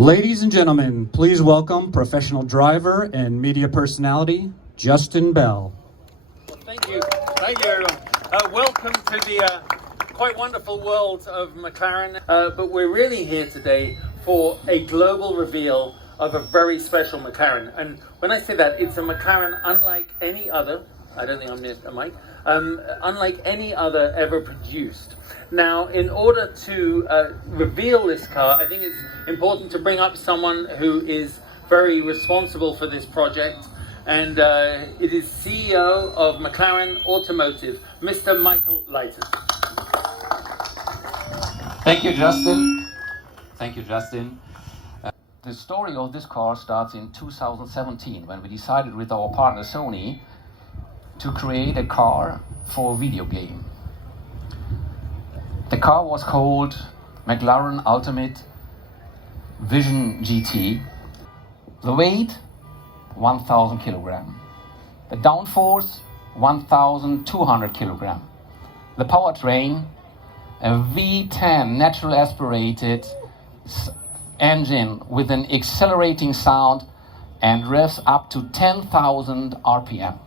Ladies and gentlemen, please welcome professional driver and media personality, Justin Bell. Well, thank you everyone. Welcome to the quite wonderful world of McLaren, but we're really here today for a global reveal of a very special McLaren. And when I say that, it's a McLaren unlike any other, I don't think I'm near a mic, unlike any other ever produced. Now, in order to reveal this car, I think it's important to bring up someone who is very responsible for this project, and it is CEO of McLaren Automotive, Mr. Michael Leiters. Thank you, Justin. Thank you, Justin. The story of this car starts in 2017 when we decided with our partner Sony to create a car for a video game. The car was called McLaren Ultimate Vision GT. The weight, 1,000 kilogram. The downforce, 1,200 kilogram. The powertrain, a V10 natural aspirated engine with an accelerating sound and revs up to 10,000 RPM.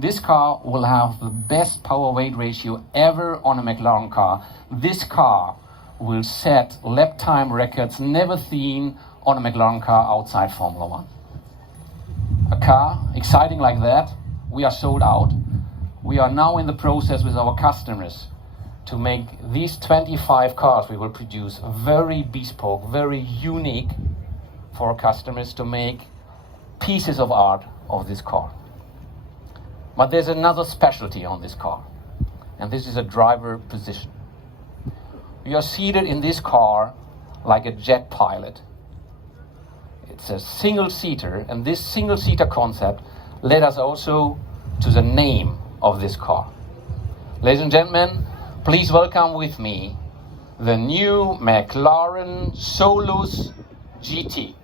This car will have the best power-weight ratio ever on a McLaren car. This car will set lap time records never seen on a McLaren car outside Formula One. A car exciting like that, we are sold out. We are now in the process with our customers to make these 25 cars we will produce very bespoke, very unique for our customers to make pieces of art of this car. But there's another specialty on this car, and this is a driver position. You are seated in this car like a jet pilot. It's a single-seater, and this single-seater concept led us also to the name of this car. Ladies and gentlemen, please welcome with me the new McLaren Solus GT.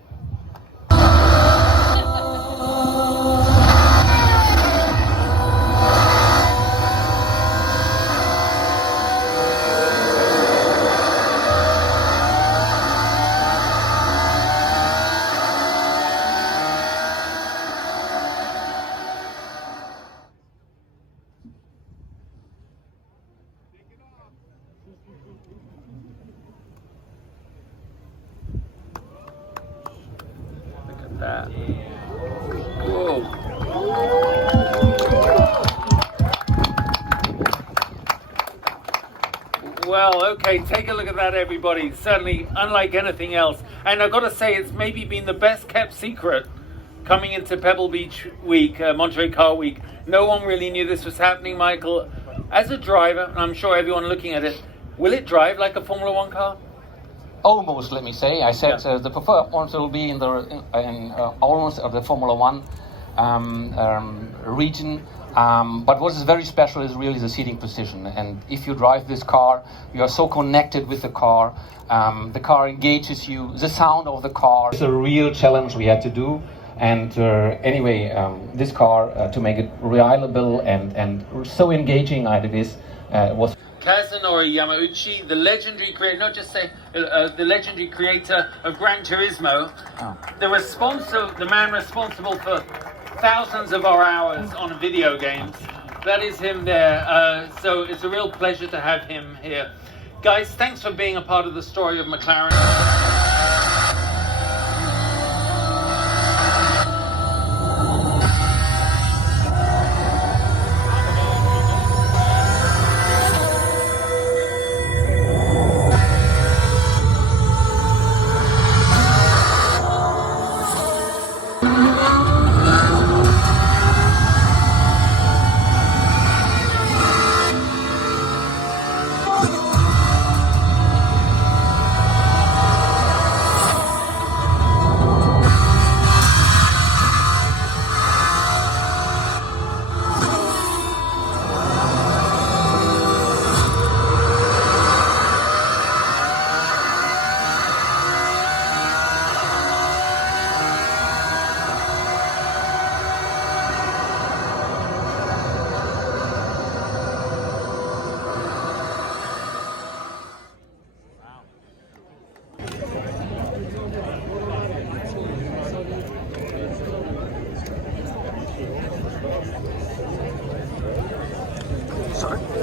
That. Whoa. Well, okay, take a look at that, everybody. Certainly unlike anything else. And I've got to say, it's maybe been the best kept secret coming into Pebble Beach Week, Monterey Car Week. No one really knew this was happening, Michael. As a driver, and I'm sure everyone looking at it, will it drive like a Formula One car? Almost, let me say. I said the performance will be in almost of the Formula One region. But what is very special is really the seating position. And if you drive this car, you are so connected with the car. The car engages you. The sound of the car is a real challenge we had to do. And anyway, this car, to make it reliable and so engaging as it is, was Kazunori Yamauchi, the legendary creator, not just say the legendary creator of Gran Turismo, the man responsible for thousands of our hours on video games. That is him there. So it's a real pleasure to have him here. Guys, thanks for being a part of the story of McLaren. Wow.